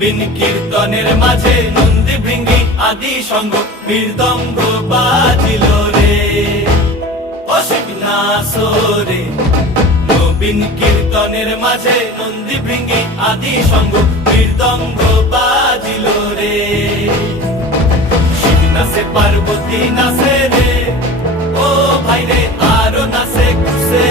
নবীন কীর্তনের মাঝে নন্দী ভৃঙ্গি আদি সঙ্গ মৃদঙ্গ বাজিল রে, অসিক নাসরে। নবীন কীর্তনের মাঝে নন্দী ভৃঙ্গি আদি সঙ্গ মৃদঙ্গ বাজিল রে। শিব নাচে পার্বতী নাচে রে, ও ভাই রে আরো নাচে খুশে।